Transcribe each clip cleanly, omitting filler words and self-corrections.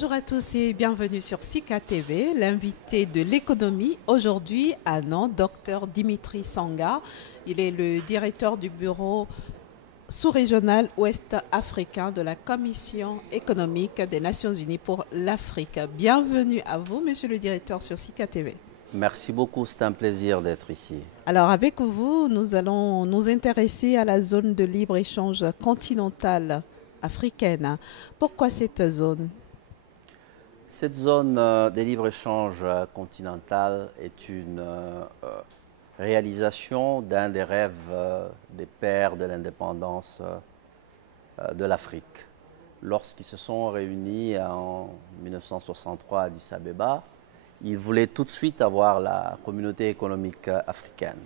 Bonjour à tous et bienvenue sur Sika TV. L'invité de l'économie aujourd'hui à Nantes, Dr Dimitri Sanga. Il est le directeur du bureau sous-régional ouest africain de la Commission économique des Nations Unies pour l'Afrique. Bienvenue à vous, monsieur le directeur, sur Sika TV. Merci beaucoup, c'est un plaisir d'être ici. Alors avec vous, nous allons nous intéresser à la zone de libre-échange continentale africaine. Pourquoi cette zone ? Cette zone de libre-échange continental est une réalisation d'un des rêves des pères de l'indépendance de l'Afrique. Lorsqu'ils se sont réunis en 1963 à Addis Abeba, ils voulaient tout de suite avoir la communauté économique africaine.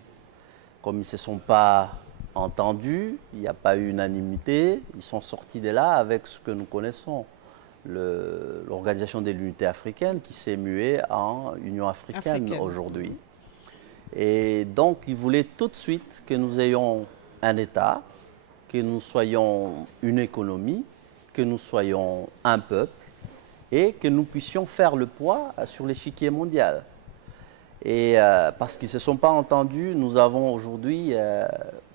Comme ils ne se sont pas entendus, il n'y a pas eu unanimité, ils sont sortis de là avec ce que nous connaissons, l'Organisation de l'Unité africaine qui s'est muée en Union africaine aujourd'hui. Et donc, ils voulaient tout de suite que nous ayons un État, que nous soyons une économie, que nous soyons un peuple, et que nous puissions faire le poids sur l'échiquier mondial. Et parce qu'ils ne se sont pas entendus, nous avons aujourd'hui,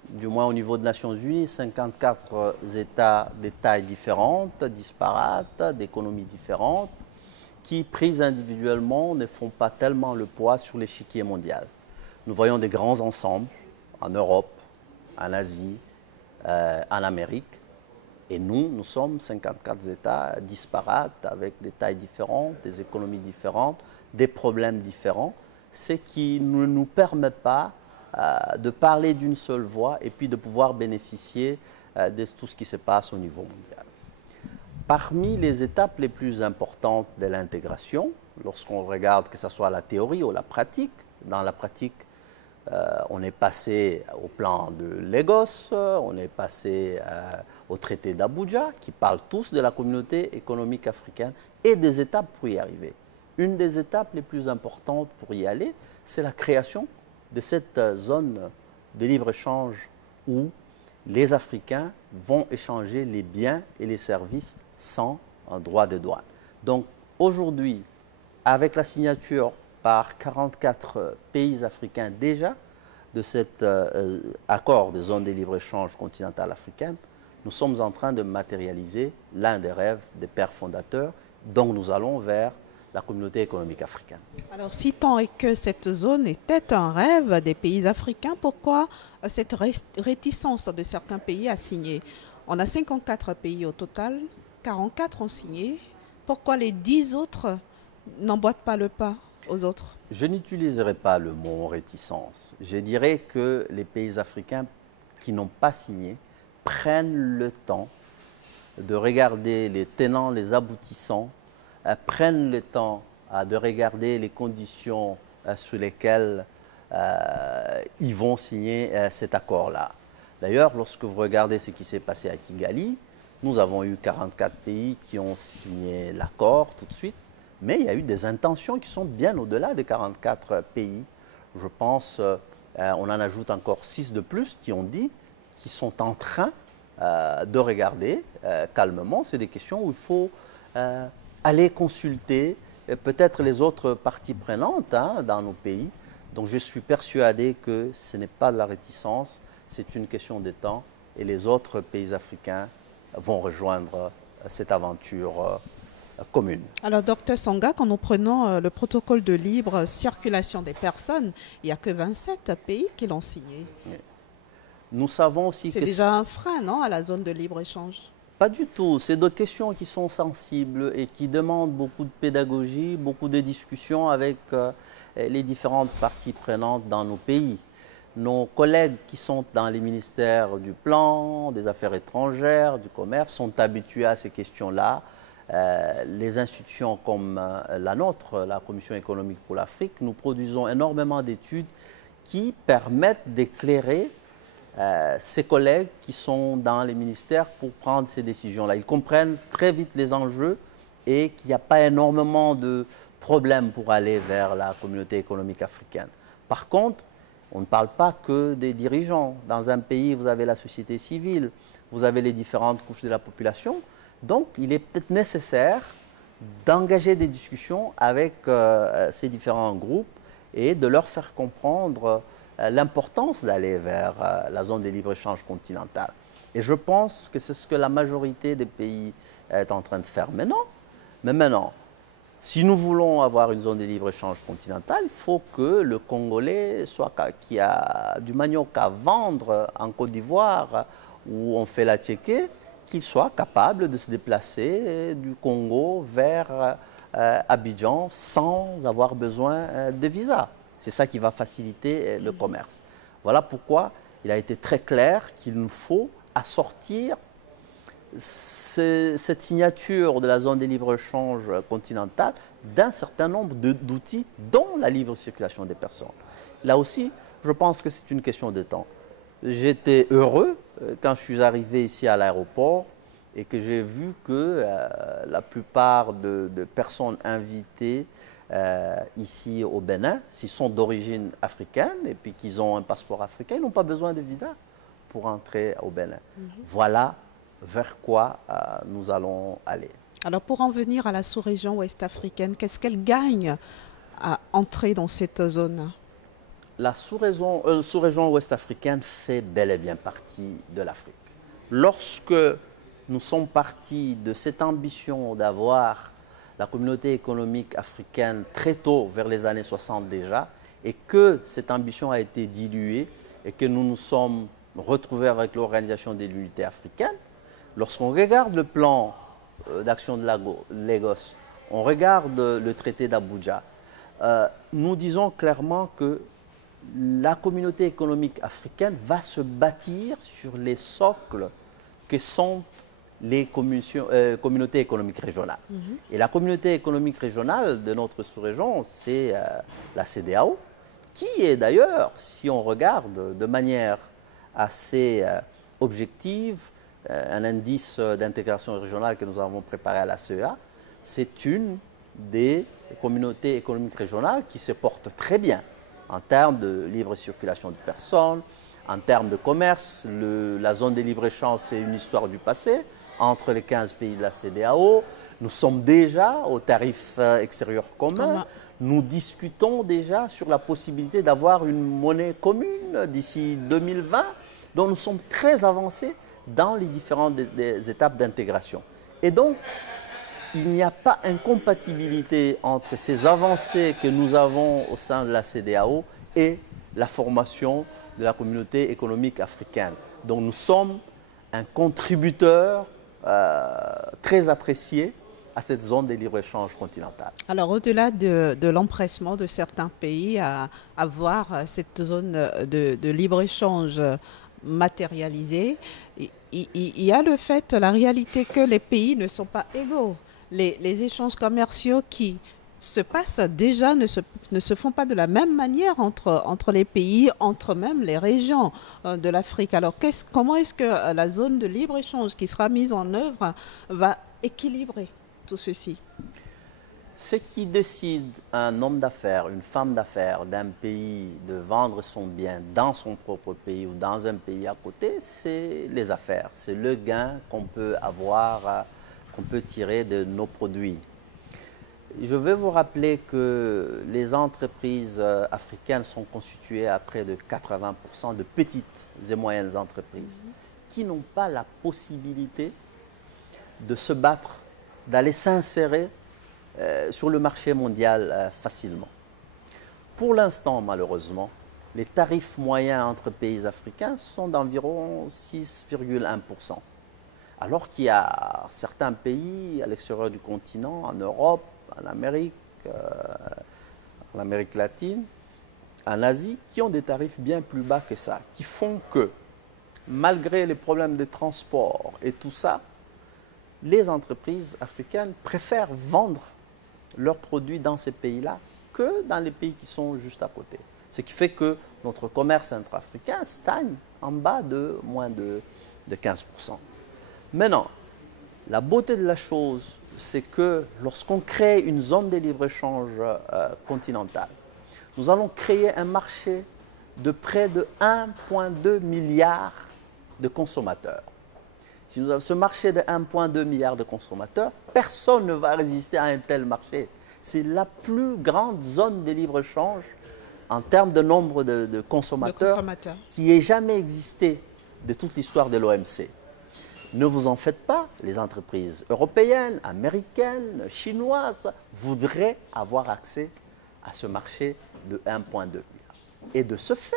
du moins au niveau des Nations Unies, 54 États de tailles différentes, disparates, d'économies différentes, qui, prises individuellement, ne font pas tellement le poids sur l'échiquier mondial. Nous voyons des grands ensembles en Europe, en Asie, en Amérique. Et nous sommes 54 États disparates, avec des tailles différentes, des économies différentes, des problèmes différents, ce qui ne nous permet pas de parler d'une seule voix et puis de pouvoir bénéficier de tout ce qui se passe au niveau mondial. Parmi les étapes les plus importantes de l'intégration, lorsqu'on regarde que ce soit la théorie ou la pratique, dans la pratique, on est passé au plan de Lagos, on est passé au traité d'Abuja, qui parlent tous de la communauté économique africaine et des étapes pour y arriver. Une des étapes les plus importantes pour y aller, c'est la création de cette zone de libre-échange où les Africains vont échanger les biens et les services sans un droit de douane. Donc aujourd'hui, avec la signature par 44 pays africains déjà de cet accord de zone de libre-échange continentale africaine, nous sommes en train de matérialiser l'un des rêves des pères fondateurs, donc nous allons vers la communauté économique africaine. Alors, si tant est que cette zone était un rêve des pays africains, pourquoi cette réticence de certains pays à signer? On a 54 pays au total, 44 ont signé. Pourquoi les 10 autres n'emboîtent pas le pas aux autres? Je n'utiliserai pas le mot réticence. Je dirais que les pays africains qui n'ont pas signé prennent le temps de regarder les tenants, les aboutissants, prennent le temps de regarder les conditions sous lesquelles ils vont signer cet accord-là. D'ailleurs, lorsque vous regardez ce qui s'est passé à Kigali, nous avons eu 44 pays qui ont signé l'accord tout de suite, mais il y a eu des intentions qui sont bien au-delà des 44 pays. Je pense, on en ajoute encore 6 de plus qui ont dit qu'ils sont en train de regarder calmement. C'est des questions où il faut aller consulter peut-être les autres parties prenantes dans nos pays. Donc je suis persuadé que ce n'est pas de la réticence, c'est une question de temps et les autres pays africains vont rejoindre cette aventure commune. Alors, docteur Sanga, quand nous prenons le protocole de libre circulation des personnes, il n'y a que 27 pays qui l'ont signé. Oui. Nous savons aussi que c'est déjà un frein, non, à la zone de libre-échange? Pas du tout. C'est des questions qui sont sensibles et qui demandent beaucoup de pédagogie, beaucoup de discussions avec les différentes parties prenantes dans nos pays. Nos collègues qui sont dans les ministères du Plan, des Affaires étrangères, du Commerce, sont habitués à ces questions-là. Les institutions comme la nôtre, la Commission économique pour l'Afrique, nous produisons énormément d'études qui permettent d'éclairer ces collègues qui sont dans les ministères pour prendre ces décisions-là. Ils comprennent très vite les enjeux et qu'il n'y a pas énormément de problèmes pour aller vers la communauté économique africaine. Par contre, on ne parle pas que des dirigeants. Dans un pays, vous avez la société civile, vous avez les différentes couches de la population. Donc, il est peut-être nécessaire d'engager des discussions avec ces différents groupes et de leur faire comprendre l'importance d'aller vers la zone de libre-échange continentale. Et je pense que c'est ce que la majorité des pays est en train de faire maintenant. Mais maintenant, si nous voulons avoir une zone de libre-échange continentale, il faut que le Congolais, qui a du manioc à vendre en Côte d'Ivoire, où on fait la tchéké, qu'il soit capable de se déplacer du Congo vers Abidjan sans avoir besoin de visa. C'est ça qui va faciliter le commerce. Voilà pourquoi il a été très clair qu'il nous faut assortir cette signature de la zone de libre-échange continentale d'un certain nombre d'outils, dont la libre circulation des personnes. Là aussi, je pense que c'est une question de temps. J'étais heureux quand je suis arrivé ici à l'aéroport et que j'ai vu que la plupart de personnes invitées ici au Bénin, s'ils sont d'origine africaine et puis qu'ils ont un passeport africain, ils n'ont pas besoin de visa pour entrer au Bénin. Voilà vers quoi nous allons aller. Alors pour en venir à la sous-région ouest africaine, qu'est-ce qu'elle gagne à entrer dans cette zone? La sous-région ouest africaine fait bel et bien partie de l'Afrique. Lorsque nous sommes partis de cette ambition d'avoir la communauté économique africaine très tôt, vers les années 60 déjà, et que cette ambition a été diluée et que nous nous sommes retrouvés avec l'Organisation de l'Unité africaine, lorsqu'on regarde le plan d'action de Lagos, on regarde le traité d'Abuja, nous disons clairement que la communauté économique africaine va se bâtir sur les socles que sont les communautés économiques régionales. Et la communauté économique régionale de notre sous-région, c'est la CEDEAO, qui est d'ailleurs, si on regarde de manière assez objective, un indice d'intégration régionale que nous avons préparé à la CEA, c'est une des communautés économiques régionales qui se porte très bien en termes de libre circulation de personnes, en termes de commerce. La zone de libre-échange, c'est une histoire du passé entre les 15 pays de la CEDEAO. Nous sommes déjà au tarif extérieur commun. Nous discutons déjà sur la possibilité d'avoir une monnaie commune d'ici 2020. Donc nous sommes très avancés dans les différentes des étapes d'intégration. Et donc, il n'y a pas incompatibilité entre ces avancées que nous avons au sein de la CEDEAO et la formation de la communauté économique africaine. Donc nous sommes un contributeur très apprécié à cette zone de libre-échange continentale. Alors au-delà de l'empressement de certains pays à avoir cette zone de libre-échange matérialisée, il y a le fait, la réalité que les pays ne sont pas égaux. Les échanges commerciaux qui se passent déjà ne se font pas de la même manière entre les pays, entre même les régions de l'Afrique. Alors comment est-ce que la zone de libre-échange qui sera mise en œuvre va équilibrer tout ceci? Ce qui décide un homme d'affaires, une femme d'affaires d'un pays de vendre son bien dans son propre pays ou dans un pays à côté, c'est les affaires. C'est le gain qu'on peut avoir, qu'on peut tirer de nos produits. Je vais vous rappeler que les entreprises africaines sont constituées à près de 80% de petites et moyennes entreprises qui n'ont pas la possibilité de se battre, d'aller s'insérer sur le marché mondial facilement. Pour l'instant, malheureusement, les tarifs moyens entre pays africains sont d'environ 6,1%. Alors qu'il y a certains pays à l'extérieur du continent, en Europe, en Amérique latine, en Asie, qui ont des tarifs bien plus bas que ça, qui font que, malgré les problèmes de transport et tout ça, les entreprises africaines préfèrent vendre leurs produits dans ces pays-là que dans les pays qui sont juste à côté. Ce qui fait que notre commerce intra-africain stagne en bas de moins de 15%. Maintenant, la beauté de la chose, c'est que lorsqu'on crée une zone de libre-échange continentale, nous allons créer un marché de près de 1,2 milliard de consommateurs. Si nous avons ce marché de 1,2 milliard de consommateurs, personne ne va résister à un tel marché. C'est la plus grande zone de libre-échange en termes de nombre de consommateurs qui ait jamais existé de toute l'histoire de l'OMC. Ne vous en faites pas, les entreprises européennes, américaines, chinoises voudraient avoir accès à ce marché de 1,2 milliard. Et de ce fait,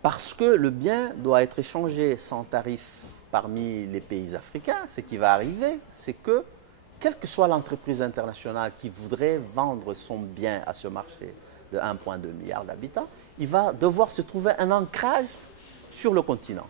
parce que le bien doit être échangé sans tarif parmi les pays africains, ce qui va arriver, c'est que, quelle que soit l'entreprise internationale qui voudrait vendre son bien à ce marché de 1,2 milliard d'habitants, il va devoir se trouver un ancrage sur le continent.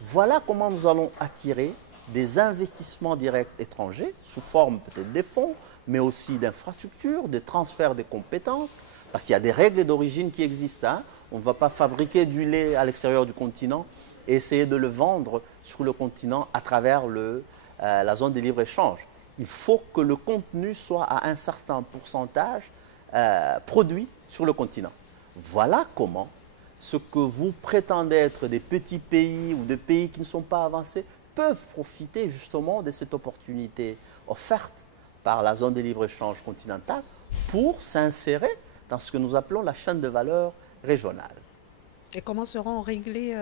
Voilà comment nous allons attirer des investissements directs étrangers, sous forme peut-être des fonds, mais aussi d'infrastructures, de transfert des compétences, parce qu'il y a des règles d'origine qui existent. Hein. On ne va pas fabriquer du lait à l'extérieur du continent et essayer de le vendre sur le continent à travers la zone de libre-échange. Il faut que le contenu soit à un certain pourcentage produit sur le continent. Voilà comment ce que vous prétendez être des petits pays ou des pays qui ne sont pas avancés peuvent profiter justement de cette opportunité offerte par la zone de libre-échange continentale pour s'insérer dans ce que nous appelons la chaîne de valeur régionale. Et comment seront réglées,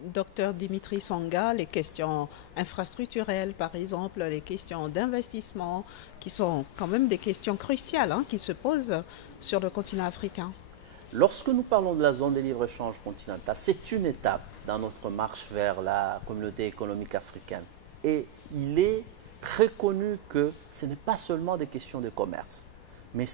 docteur Dimitri Songa, les questions infrastructurelles, par exemple, les questions d'investissement, qui sont quand même des questions cruciales hein, qui se posent sur le continent africain? Lorsque nous parlons de la zone de libre-échange continentale, c'est une étape dans notre marche vers la communauté économique africaine. Et il est reconnu que ce n'est pas seulement des questions de commerce, mais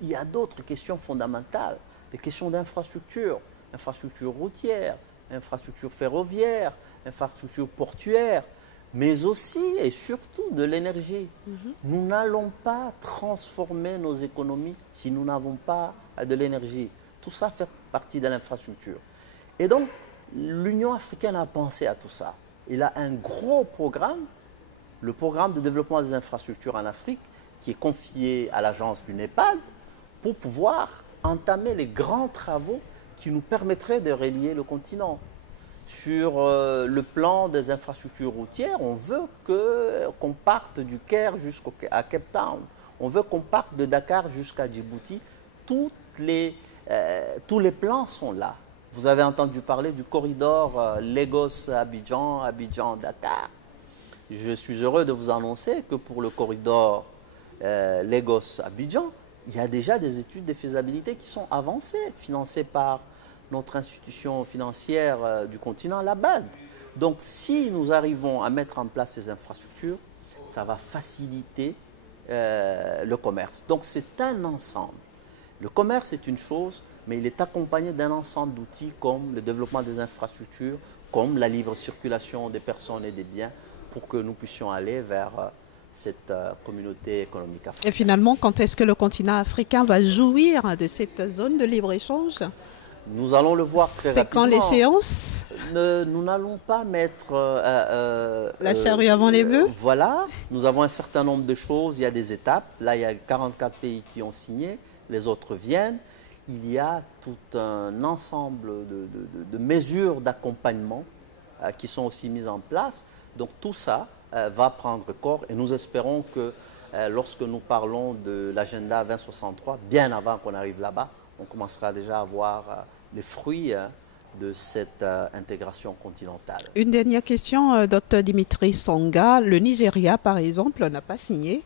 il y a d'autres questions fondamentales, des questions d'infrastructure, infrastructure routière, infrastructure ferroviaire, infrastructure portuaire, mais aussi et surtout de l'énergie. Nous n'allons pas transformer nos économies si nous n'avons pas de l'énergie. Tout ça fait partie de l'infrastructure. Et donc, l'Union africaine a pensé à tout ça. Il a un gros programme, le programme de développement des infrastructures en Afrique, qui est confié à l'agence du Népal, pour pouvoir entamer les grands travaux qui nous permettraient de relier le continent. Sur le plan des infrastructures routières, on veut qu'on parte du Caire jusqu'à Cape Town. On veut qu'on parte de Dakar jusqu'à Djibouti. Tous les plans sont là. Vous avez entendu parler du corridor Lagos-Abidjan, Abidjan-Dakar. Je suis heureux de vous annoncer que pour le corridor Lagos-Abidjan, il y a déjà des études de faisabilité qui sont avancées, financées par notre institution financière du continent, la BAD. Donc, si nous arrivons à mettre en place ces infrastructures, ça va faciliter le commerce. Donc, c'est un ensemble. Le commerce est une chose, mais il est accompagné d'un ensemble d'outils comme le développement des infrastructures, comme la libre circulation des personnes et des biens, pour que nous puissions aller vers cette communauté économique africaine. Et finalement, quand est-ce que le continent africain va jouir de cette zone de libre-échange? Nous allons le voir très rapidement. C'est quand l'échéance? Nous n'allons pas mettre la charrue avant les bœufs. Voilà, nous avons un certain nombre de choses, il y a des étapes. Là, il y a 44 pays qui ont signé, les autres viennent. Il y a tout un ensemble de mesures d'accompagnement qui sont aussi mises en place. Donc tout ça va prendre corps et nous espérons que lorsque nous parlons de l'agenda 2063, bien avant qu'on arrive là-bas, on commencera déjà à voir les fruits de cette intégration continentale. Une dernière question, Dr Dimitri Songa. Le Nigeria, par exemple, n'a pas signé.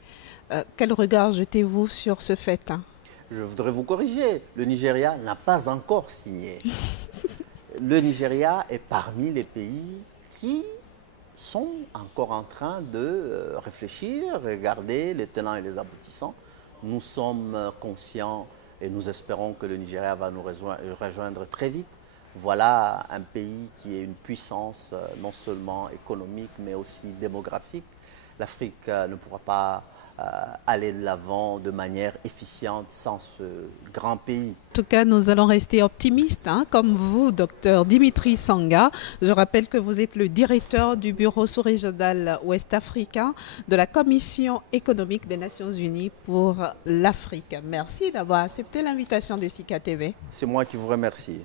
Quel regard jetez-vous sur ce fait hein? Je voudrais vous corriger. Le Nigeria n'a pas encore signé. Le Nigeria est parmi les pays qui sont encore en train de réfléchir, regarder les tenants et les aboutissants. Nous sommes conscients et nous espérons que le Nigeria va nous rejoindre très vite. Voilà un pays qui est une puissance non seulement économique mais aussi démographique. L'Afrique ne pourra pas aller de l'avant de manière efficiente sans ce grand pays. En tout cas, nous allons rester optimistes, hein, comme vous, docteur Dimitri Songa. Je rappelle que vous êtes le directeur du bureau sous-régional ouest-africain de la Commission économique des Nations Unies pour l'Afrique. Merci d'avoir accepté l'invitation de SICA TV. C'est moi qui vous remercie.